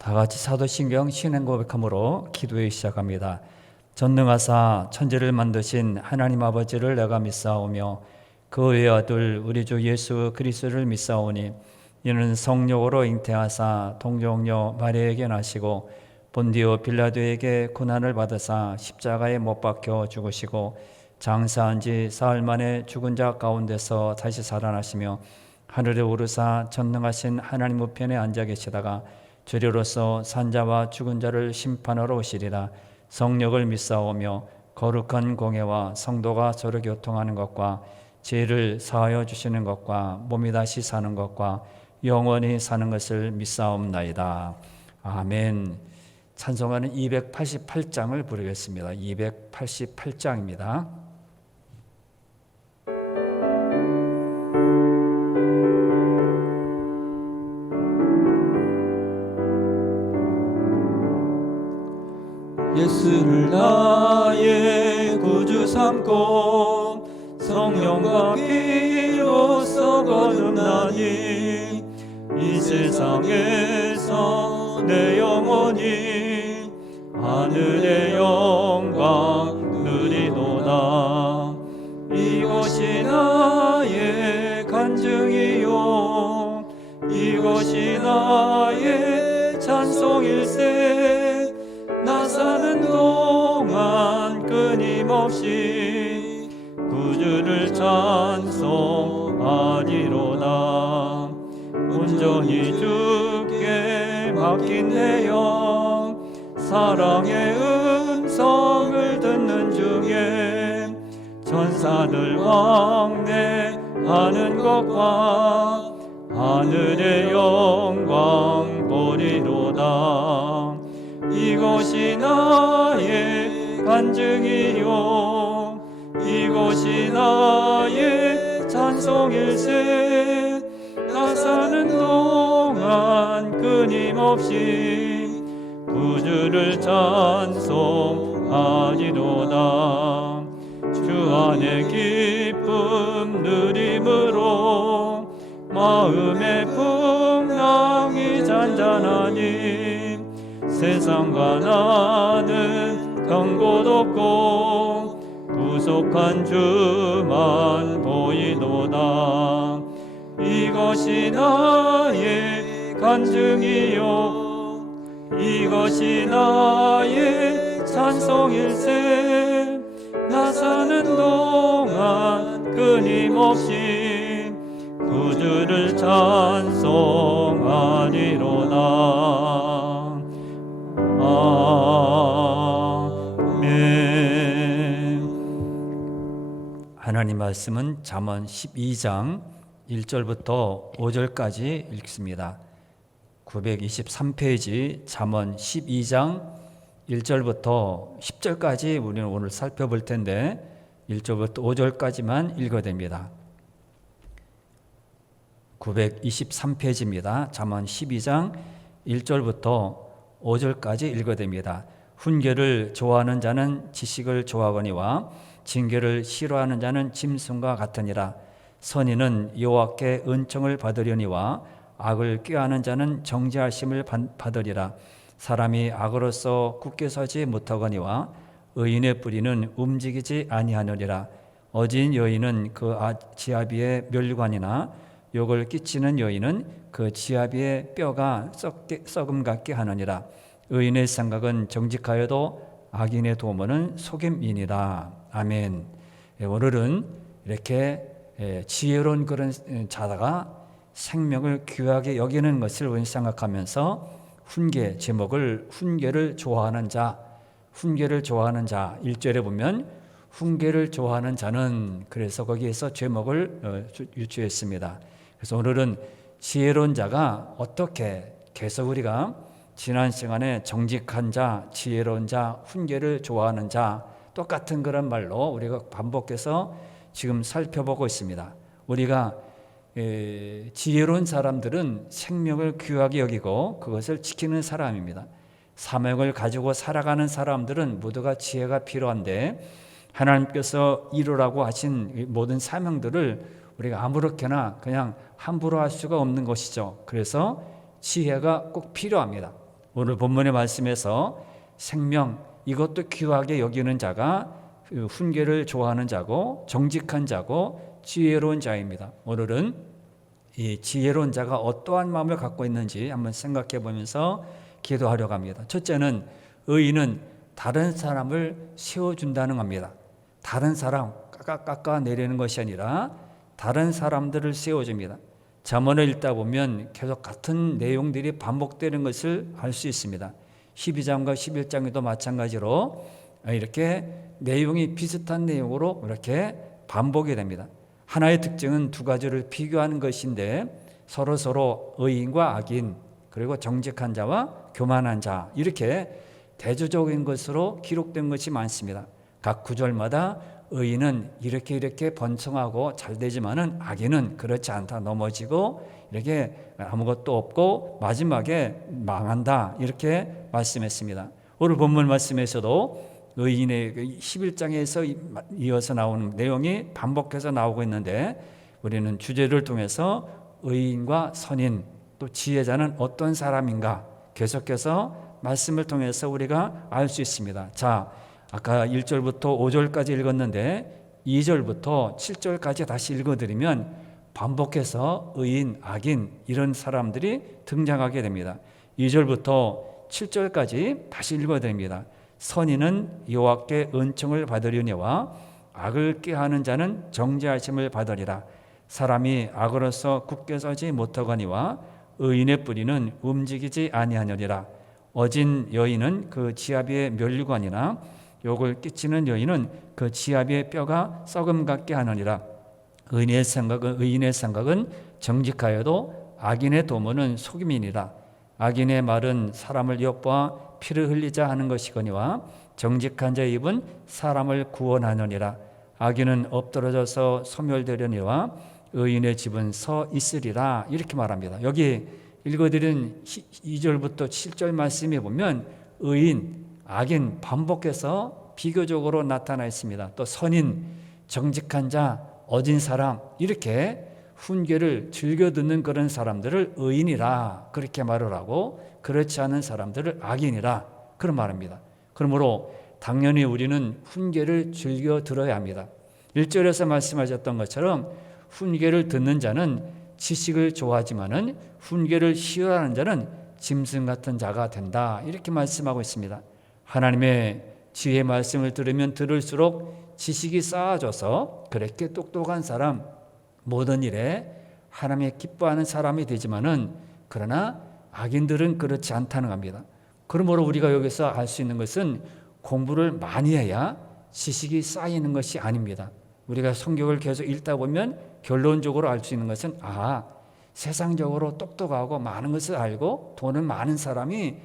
다 같이 사도신경 신앙 고백함으로 기도에 시작합니다. 전능하사 천지를 만드신 하나님 아버지를 내가 믿사오며 그 외아들 우리 주 예수 그리스도를 믿사오니 이는 성령으로 잉태하사 동정녀 마리아에게 나시고 본디오 빌라도에게 고난을 받으사 십자가에 못 박혀 죽으시고 장사한 지 사흘 만에 죽은 자 가운데서 다시 살아나시며 하늘에 오르사 전능하신 하나님 우편에 앉아 계시다가 주리로서 산자와 죽은 자를 심판하러 오시리라. 성령을 믿사오며 거룩한 공예와 성도가 서로 교통하는 것과 죄를 사하여 주시는 것과 몸이 다시 사는 것과 영원히 사는 것을 믿사옵나이다. 아멘. 찬송하는 288장을 부르겠습니다. 288장입니다. 예수를 나의 구주 삼고 성령과 피로써 거듭나니 이 세상에서 내 영혼이 하늘의 영광 누리도다. 이것이 나의 간증이요 이것이 나의 찬송일세. 나 사는 동안 끊임없이 구주를 찬송하리로다. 온전히 주께 맡긴 내 영 사랑의 음성을 듣는 중에 천사들 왕래하는 것과 하늘의 영광 보리로다. 이것이 나의 간증이요 이것이 나의 찬송일세. 나 사는 동안 끊임없이 구주를 찬송하리로다. 주 안에 기쁨 누림으로 마음의 풍랑이 잔잔하니 세상과 나는 간 곳 없고 구속한 주만 보이도다. 이것이 나의 간증이요 이것이 나의 찬송일세. 나 사는 동안 끊임없이 구주를 찬송하리로다. 아멘. 하나님 말씀은 잠언 12장 1절부터 5절까지 읽습니다. 923페이지 잠언 12장 1절부터 10절까지 우리는 오늘 살펴볼 텐데 1절부터 5절까지만 읽어야 됩니다. 923페이지입니다. 잠언 12장 1절부터 5절까지 읽어야 됩니다. 훈계를 좋아하는 자는 지식을 좋아하거니와 징계를 싫어하는 자는 짐승과 같으니라. 선인은 여호와께 은총을 받으려니와 악을 꾀하는 자는 정죄하심을 받으리라. 사람이 악으로서 굳게 서지 못하거니와 의인의 뿌리는 움직이지 아니하느니라. 어진 여인은 그 지아비의 멸관이나 욕을 끼치는 여인은 그 지아비의 뼈가 썩음 같게 하느니라. 의인의 생각은 정직하여도 악인의 도모는 속임이니라. 아멘. 오늘은 이렇게 지혜로운 그런 자다가 생명을 귀하게 여기는 것을 우리는 생각하면서 훈계, 제목을 훈계를 좋아하는 자, 훈계를 좋아하는 자 1절에 보면 훈계를 좋아하는 자는, 그래서 거기에서 제목을 유추했습니다. 그래서 오늘은 지혜로운 자가 어떻게, 계속 우리가 지난 시간에 정직한 자, 지혜로운 자, 훈계를 좋아하는 자, 똑같은 그런 말로 우리가 반복해서 지금 살펴보고 있습니다. 우리가 지혜로운 사람들은 생명을 귀하게 여기고 그것을 지키는 사람입니다. 사명을 가지고 살아가는 사람들은 모두가 지혜가 필요한데 하나님께서 이루라고 하신 모든 사명들을 우리가 아무렇게나 그냥 함부로 할 수가 없는 것이죠. 그래서 지혜가 꼭 필요합니다. 오늘 본문의 말씀에서 생명 이것도 귀하게 여기는 자가 훈계를 좋아하는 자고 정직한 자고 지혜로운 자입니다. 오늘은 이 지혜로운 자가 어떠한 마음을 갖고 있는지 한번 생각해 보면서 기도하려고 합니다. 첫째는 의인은 다른 사람을 세워준다는 겁니다. 다른 사람 깎아내리는 것이 아니라 다른 사람들을 세워줍니다. 잠언을 읽다 보면 계속 같은 내용들이 반복되는 것을 알 수 있습니다. 12장과 11장에도 마찬가지로 이렇게 내용이 비슷한 내용으로 이렇게 반복이 됩니다. 하나의 특징은 두 가지를 비교하는 것인데 서로 의인과 악인 그리고 정직한 자와 교만한 자 이렇게 대조적인 것으로 기록된 것이 많습니다. 각 구절마다 의인은 이렇게 번성하고 잘 되지만은 악인은 그렇지 않다, 넘어지고 이렇게 아무것도 없고 마지막에 망한다 이렇게 말씀했습니다. 오늘 본문 말씀에서도 의인의 11장에서 이어서 나오는 내용이 반복해서 나오고 있는데 우리는 주제를 통해서 의인과 선인 또 지혜자는 어떤 사람인가 계속해서 말씀을 통해서 우리가 알 수 있습니다. 자, 아까 1절부터 5절까지 읽었는데 2절부터 7절까지 다시 읽어드리면 반복해서 의인, 악인 이런 사람들이 등장하게 됩니다. 2절부터 7절까지 다시 읽어드립니다. 선인은 여호와께 은총을 받으려니와 악을 꾀하는 자는 정죄하심을 받으리라. 사람이 악으로서 굳게 서지 못하거니와 의인의 뿌리는 움직이지 아니하느니라. 어진 여인은 그 지아비의 멸류관이나 욕을 끼치는 여인은 그 지아비의 뼈가 썩음 같게 하느니라. 의인의 생각은 정직하여도 악인의 도모는 속임이니라. 악인의 말은 사람을 엿보아 피를 흘리자 하는 것이거니와 정직한 자의 입은 사람을 구원하느니라. 악인은 엎드러져서 소멸되려니와 의인의 집은 서 있으리라. 이렇게 말합니다. 여기 읽어드린 2절부터 7절 말씀에 보면 의인, 악인 반복해서 비교적으로 나타나 있습니다. 또 선인, 정직한 자, 어진 사람 이렇게 훈계를 즐겨 듣는 그런 사람들을 의인이라 그렇게 말을 하고 그렇지 않은 사람들을 악인이라 그런 말입니다. 그러므로 당연히 우리는 훈계를 즐겨 들어야 합니다. 1절에서 말씀하셨던 것처럼 훈계를 듣는 자는 지식을 좋아하지만은 훈계를 싫어하는 자는 짐승 같은 자가 된다 이렇게 말씀하고 있습니다. 하나님의 지혜의 말씀을 들으면 들을수록 지식이 쌓아져서 그렇게 똑똑한 사람 모든 일에 하나님의 기뻐하는 사람이 되지만은 그러나 악인들은 그렇지 않다는 겁니다. 그러므로 우리가 여기서 알 수 있는 것은 공부를 많이 해야 지식이 쌓이는 것이 아닙니다. 우리가 성경을 계속 읽다 보면 결론적으로 알 수 있는 것은 세상적으로 똑똑하고 많은 것을 알고 돈은 많은 사람이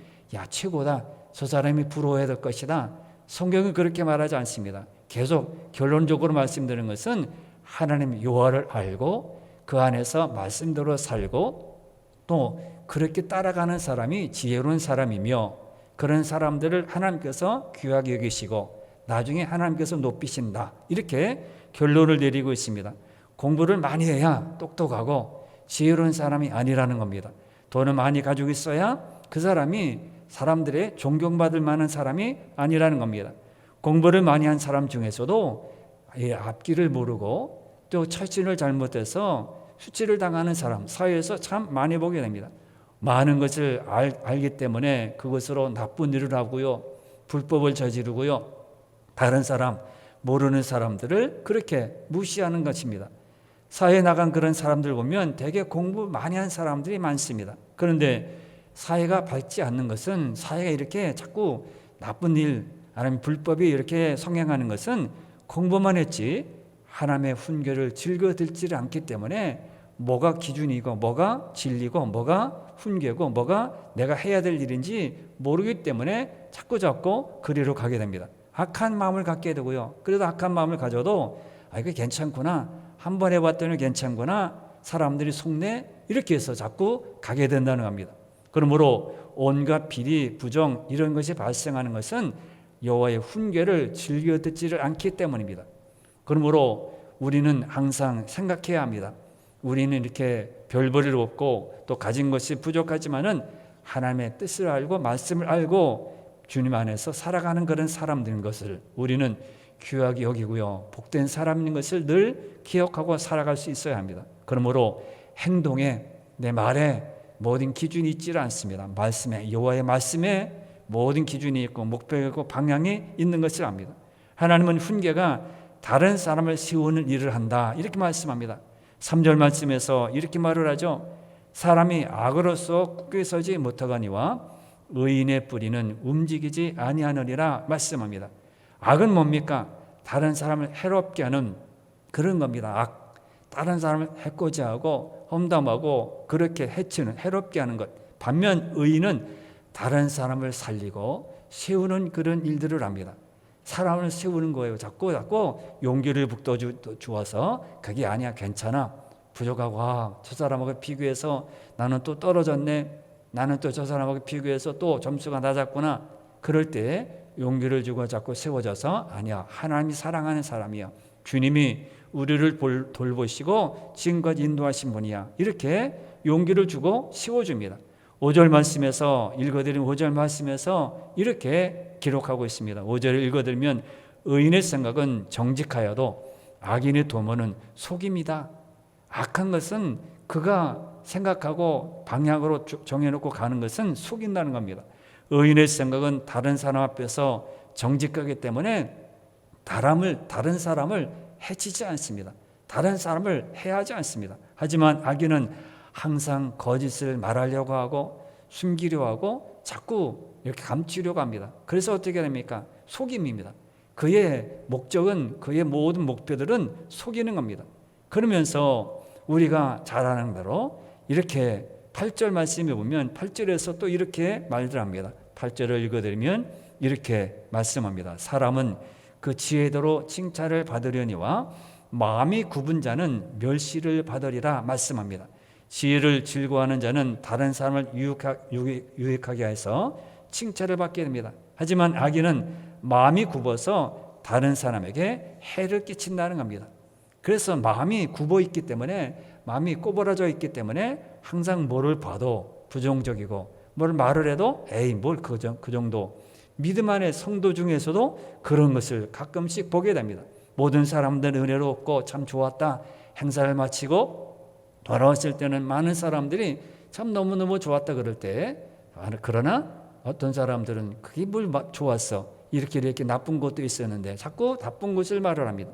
최고다. 저 사람이 부러워야 될 것이다. 성경은 그렇게 말하지 않습니다. 계속 결론적으로 말씀드리는 것은 하나님 여호와를 알고 그 안에서 말씀대로 살고 또 그렇게 따라가는 사람이 지혜로운 사람이며 그런 사람들을 하나님께서 귀하게 여기시고 나중에 하나님께서 높이신다. 이렇게 결론을 내리고 있습니다. 공부를 많이 해야 똑똑하고 지혜로운 사람이 아니라는 겁니다. 돈을 많이 가지고 있어야 그 사람이 사람들의 존경받을 만한 사람이 아니라는 겁니다. 공부를 많이 한 사람 중에서도 앞길을 모르고 또 처신을 잘못해서 수치를 당하는 사람 사회에서 참 많이 보게 됩니다. 많은 것을 알기 때문에 그것으로 나쁜 일을 하고요. 불법을 저지르고요. 다른 사람, 모르는 사람들을 그렇게 무시하는 것입니다. 사회에 나간 그런 사람들 보면 되게 공부 많이 한 사람들이 많습니다. 그런데 사회가 밝지 않는 것은 사회가 이렇게 자꾸 나쁜 일 아니면 불법이 이렇게 성행하는 것은 공부만 했지 하나님의 훈계를 즐겨 듣지를 않기 때문에 뭐가 기준이고 뭐가 진리고 뭐가 훈계고 뭐가 내가 해야 될 일인지 모르기 때문에 자꾸 그리로 가게 됩니다. 악한 마음을 갖게 되고요. 그래도 악한 마음을 가져도 이거 괜찮구나. 한번 해봤더니 괜찮구나. 사람들이 속내 이렇게 해서 자꾸 가게 된다는 겁니다. 그러므로 온갖 비리, 부정 이런 것이 발생하는 것은 여호와의 훈계를 즐겨 듣지를 않기 때문입니다. 그러므로 우리는 항상 생각해야 합니다. 우리는 이렇게 별볼일 없고 또 가진 것이 부족하지만은 하나님의 뜻을 알고 말씀을 알고 주님 안에서 살아가는 그런 사람들인 것을 우리는 귀하게 여기고요, 복된 사람인 것을 늘 기억하고 살아갈 수 있어야 합니다. 그러므로 행동에, 내 말에 모든 기준이 있지 않습니다. 말씀에, 여호와의 말씀에 모든 기준이 있고 목표가 있고 방향이 있는 것을 압니다. 하나님은 훈계가 다른 사람을 세우는 일을 한다, 이렇게 말씀합니다. 3절 말씀에서 이렇게 말을 하죠. 사람이 악으로서 굳게 서지 못하거니와 의인의 뿌리는 움직이지 아니하느니라 말씀합니다. 악은 뭡니까? 다른 사람을 해롭게 하는 그런 겁니다. 악, 다른 사람을 해코지 하고 험담하고 그렇게 해치는, 해롭게 하는 것. 반면 의인은 다른 사람을 살리고 세우는 그런 일들을 합니다. 사람을 세우는 거예요. 자꾸 용기를 북돋주어서 그게 아니야, 괜찮아, 부족하고, 저 사람하고 비교해서 나는 또 떨어졌네, 나는 또 저 사람하고 비교해서 또 점수가 낮았구나. 그럴 때 용기를 주고 자꾸 세워져서, 아니야, 하나님이 사랑하는 사람이야, 주님이 우리를 돌보시고 지금까지 인도하신 분이야, 이렇게 용기를 주고 세워줍니다. 5절 말씀에서 읽어드린 5절 말씀에서 이렇게 기록하고 있습니다. 5절을 읽어드리면 의인의 생각은 정직하여도 악인의 도모는 속임이다. 악한 것은 그가 생각하고 방향으로 정해놓고 가는 것은 속인다는 겁니다. 의인의 생각은 다른 사람 앞에서 정직하기 때문에 다른 사람을 해치지 않습니다. 다른 사람을 해하지 않습니다. 하지만 악인은 항상 거짓을 말하려고 하고 숨기려 하고 자꾸 이렇게 감추려고 합니다. 그래서 어떻게 됩니까? 속임입니다. 그의 목적은, 그의 모든 목표들은 속이는 겁니다. 그러면서 우리가 잘 아는 대로 이렇게 8절 말씀에 보면 8절에서 또 이렇게 말들 합니다. 8절을 읽어드리면 이렇게 말씀합니다. 사람은 그 지혜대로 칭찬을 받으려니와 마음이 굽은 자는 멸시를 받으리라 말씀합니다. 지혜를 즐거워하는 자는 다른 사람을 유익하게 해서 칭찬을 받게 됩니다. 하지만 악인은 마음이 굽어서 다른 사람에게 해를 끼친다는 겁니다. 그래서 마음이 굽어 있기 때문에, 마음이 꼬부라져 있기 때문에 항상 뭐를 봐도 부정적이고, 뭘 말을 해도 에이 뭘 그 정도. 믿음 안의 성도 중에서도 그런 것을 가끔씩 보게 됩니다. 모든 사람들은 은혜로 얻고 참 좋았다, 행사를 마치고 돌아왔을 때는 많은 사람들이 참 너무너무 좋았다 그럴 때, 그러나 어떤 사람들은 그게 뭘 좋았어, 이렇게 나쁜 것도 있었는데 자꾸 나쁜 것을 말을 합니다.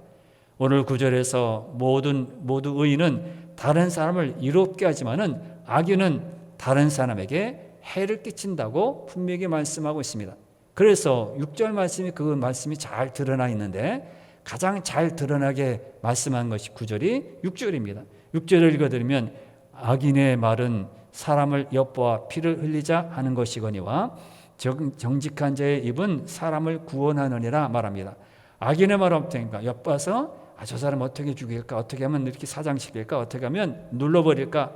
오늘 9절에서 모두 의인은 다른 사람을 이롭게 하지만은 악인은 다른 사람에게 해를 끼친다고 분명히 말씀하고 있습니다. 그래서 6절 말씀이 그 말씀이 잘 드러나 있는데 가장 잘 드러나게 말씀한 것이 9절이 6절입니다. 6절을 읽어드리면 악인의 말은 사람을 엿보아 피를 흘리자 하는 것이거니와 정직한 자의 입은 사람을 구원하느니라 말합니다. 악인의 말은 어떻게 엿봐서 저 사람 어떻게 죽일까, 어떻게 하면 이렇게 사장시킬까, 어떻게 하면 눌러버릴까.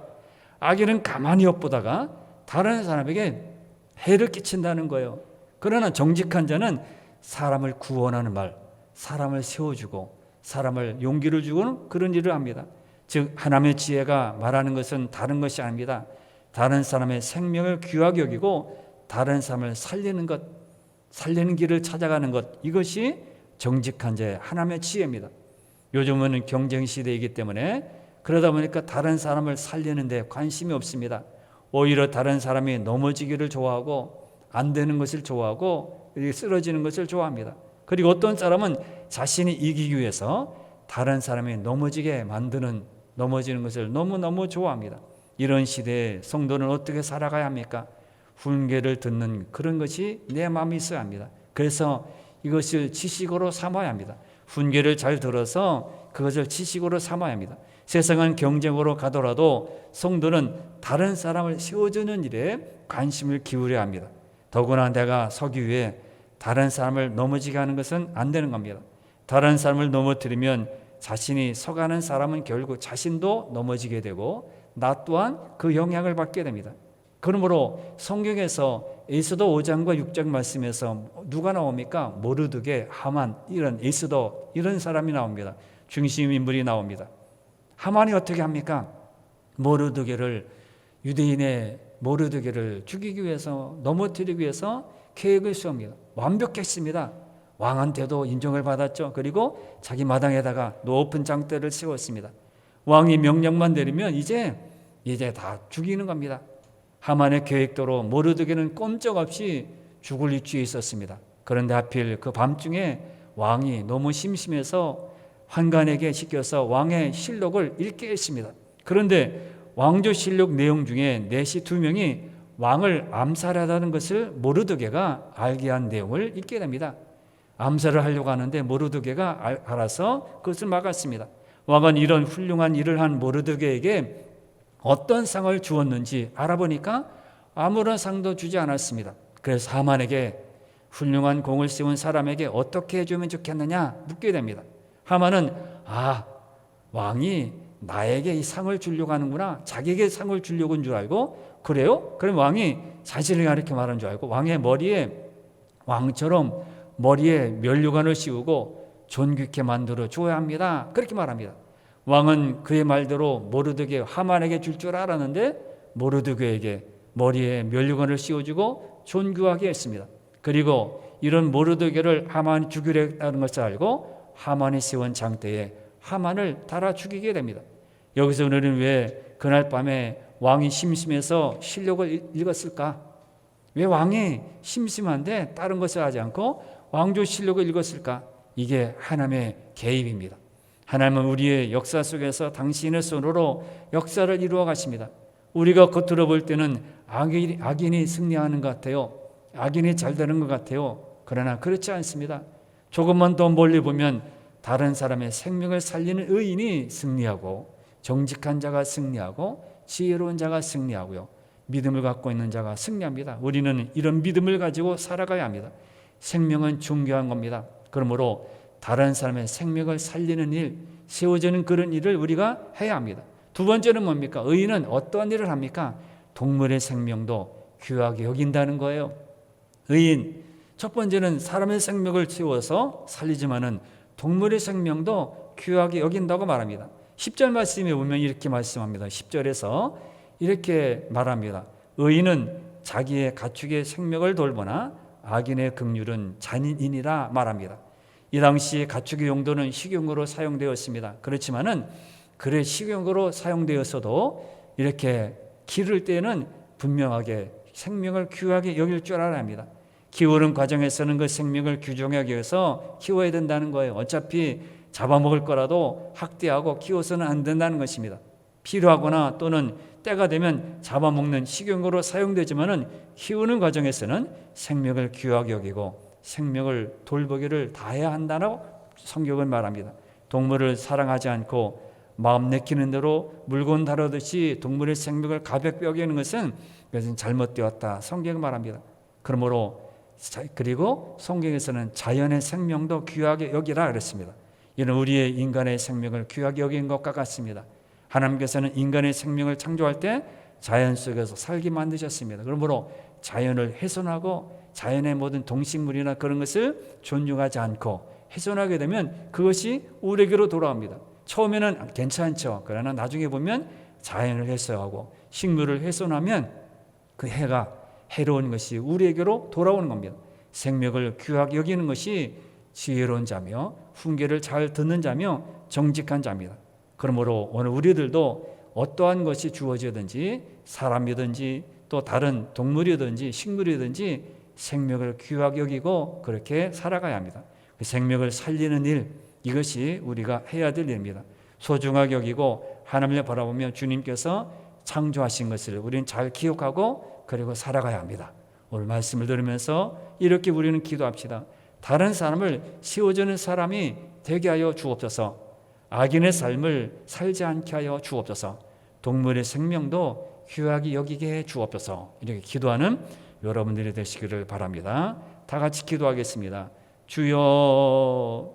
악인은 가만히 엿보다가 다른 사람에게 해를 끼친다는 거예요. 그러나 정직한 자는 사람을 구원하는 말, 사람을 세워주고 사람을 용기를 주고는 그런 일을 합니다. 즉 하나님의 지혜가 말하는 것은 다른 것이 아닙니다. 다른 사람의 생명을 귀하게 여기고 다른 사람을 살리는 것, 살리는 길을 찾아가는 것, 이것이 정직한 자의 하나님의 지혜입니다. 요즘은 경쟁 시대이기 때문에 그러다 보니까 다른 사람을 살리는 데 관심이 없습니다. 오히려 다른 사람이 넘어지기를 좋아하고 안 되는 것을 좋아하고 쓰러지는 것을 좋아합니다. 그리고 어떤 사람은 자신이 이기기 위해서 다른 사람이 넘어지는 것을 너무너무 좋아합니다. 이런 시대에 성도는 어떻게 살아가야 합니까? 훈계를 듣는 그런 것이 내 마음에 있어야 합니다. 그래서 이것을 지식으로 삼아야 합니다. 훈계를 잘 들어서 그것을 지식으로 삼아야 합니다. 세상은 경쟁으로 가더라도 성도는 다른 사람을 세워주는 일에 관심을 기울여야 합니다. 더구나 내가 서기 위해 다른 사람을 넘어지게 하는 것은 안 되는 겁니다. 다른 사람을 넘어뜨리면 자신이 서가는 사람은 결국 자신도 넘어지게 되고 나 또한 그 영향을 받게 됩니다. 그러므로 성경에서 에스더 5장과 6장 말씀에서 누가 나옵니까? 모르드게, 하만, 이런 에스더 이런 사람이 나옵니다. 중심 인물이 나옵니다. 하만이 어떻게 합니까? 모르드게를 유대인의 모르드게를 죽이기 위해서, 넘어뜨리기 위해서 계획을 세웁니다. 완벽했습니다. 왕한테도 인정을 받았죠. 그리고 자기 마당에다가 높은 장대를 세웠습니다. 왕이 명령만 내리면 이제 다 죽이는 겁니다. 하만의 계획대로 모르드게는 꼼짝없이 죽을 위치에 있었습니다. 그런데 하필 그 밤중에 왕이 너무 심심해서 환관에게 시켜서 왕의 실록을 읽게 했습니다. 그런데 왕조실록 내용 중에 내시 2명이 왕을 암살하다는 것을 모르드게가 알게 한 내용을 읽게 됩니다. 암살을 하려고 하는데 모르드게가 알아서 그것을 막았습니다. 왕은 이런 훌륭한 일을 한 모르드게에게 어떤 상을 주었는지 알아보니까 아무런 상도 주지 않았습니다. 그래서 하만에게 훌륭한 공을 세운 사람에게 어떻게 해주면 좋겠느냐 묻게 됩니다. 하만은 왕이 나에게 이 상을 주려고 하는구나, 자기에게 상을 주려고 한 줄 알고, 그래요? 그럼 왕이 자신을 가리켜 말한 줄 알고 왕의 왕처럼 머리에 면류관을 씌우고 존귀케 만들어 줘야 합니다. 그렇게 말합니다. 왕은 그의 말대로 모르드게 하만에게 줄 줄 알았는데 모르드게에게 머리에 면류관을 씌워주고 존귀하게 했습니다. 그리고 이런 모르드게를 하만이 죽이려 했다는 것을 알고 하만이 세운 장대에 하만을 달아 죽이게 됩니다. 여기서 우리는 왜 그날 밤에 왕이 심심해서 실록을 읽었을까? 왜 왕이 심심한데 다른 것을 하지 않고 왕조실록을 읽었을까? 이게 하나님의 개입입니다. 하나님은 우리의 역사 속에서 당신의 손으로 역사를 이루어 가십니다. 우리가 겉으로 볼 때는 악인이 승리하는 것 같아요. 악인이 잘 되는 것 같아요. 그러나 그렇지 않습니다. 조금만 더 멀리 보면 다른 사람의 생명을 살리는 의인이 승리하고, 정직한 자가 승리하고, 지혜로운 자가 승리하고요, 믿음을 갖고 있는 자가 승리합니다. 우리는 이런 믿음을 가지고 살아가야 합니다. 생명은 중요한 겁니다. 그러므로 다른 사람의 생명을 살리는 일, 세워지는 그런 일을 우리가 해야 합니다. 두 번째는 뭡니까? 의인은 어떠한 일을 합니까? 동물의 생명도 귀하게 여긴다는 거예요. 의인, 첫 번째는 사람의 생명을 세워서 살리지만은 동물의 생명도 귀하게 여긴다고 말합니다. 10절 말씀에 보면 이렇게 말씀합니다. 10절에서 이렇게 말합니다. 의인은 자기의 가축의 생명을 돌보나 악인의 긍휼은 잔인이라 말합니다. 이 당시 가축의 용도는 식용으로 사용되었습니다. 그렇지만은 그래 식용으로 사용되었어도 이렇게 기를 때는 분명하게 생명을 귀하게 여길 줄 알아야 합니다. 키우는 과정에서는 그 생명을 귀중하게 해서 키워야 된다는 거예요. 어차피 잡아먹을 거라도 학대하고 키워서는 안 된다는 것입니다. 필요하거나 또는 때가 되면 잡아먹는 식용으로 사용되지만은 키우는 과정에서는 생명을 귀하게 여기고 생명을 돌보기를 다해야 한다고 성경은 말합니다. 동물을 사랑하지 않고 마음 내키는 대로 물건 다루듯이 동물의 생명을 가볍게 여기는 것은 그것은 잘못되었다. 성경은 말합니다. 그리고 성경에서는 자연의 생명도 귀하게 여기라 그랬습니다. 이는 우리의 인간의 생명을 귀하게 여긴 것과 같습니다. 하나님께서는 인간의 생명을 창조할 때 자연 속에서 살게 만드셨습니다. 그러므로 자연을 훼손하고 자연의 모든 동식물이나 그런 것을 존중하지 않고 훼손하게 되면 그것이 우리에게로 돌아옵니다. 처음에는 괜찮죠. 그러나 나중에 보면 자연을 훼손하고 식물을 훼손하면 그 해가 해로운 것이 우리에게로 돌아오는 겁니다. 생명을 귀하게 여기는 것이 지혜로운 자며 훈계를 잘 듣는 자며 정직한 자입니다. 그러므로 오늘 우리들도 어떠한 것이 주어지든지 사람이든지 또 다른 동물이든지 식물이든지 생명을 귀하게 여기고 그렇게 살아가야 합니다. 그 생명을 살리는 일, 이것이 우리가 해야 될 일입니다. 소중하게 여기고 하나님을 바라보며 주님께서 창조하신 것을 우리는 잘 기억하고 그리고 살아가야 합니다. 오늘 말씀을 들으면서 이렇게 우리는 기도합시다. 다른 사람을 세워주는 사람이 되게 하여 주옵소서. 악인의 삶을 살지 않게 하여 주옵소서. 동물의 생명도 귀하게 여기게 해 주옵소서. 이렇게 기도하는 여러분들이 되시기를 바랍니다. 다 같이 기도하겠습니다. 주여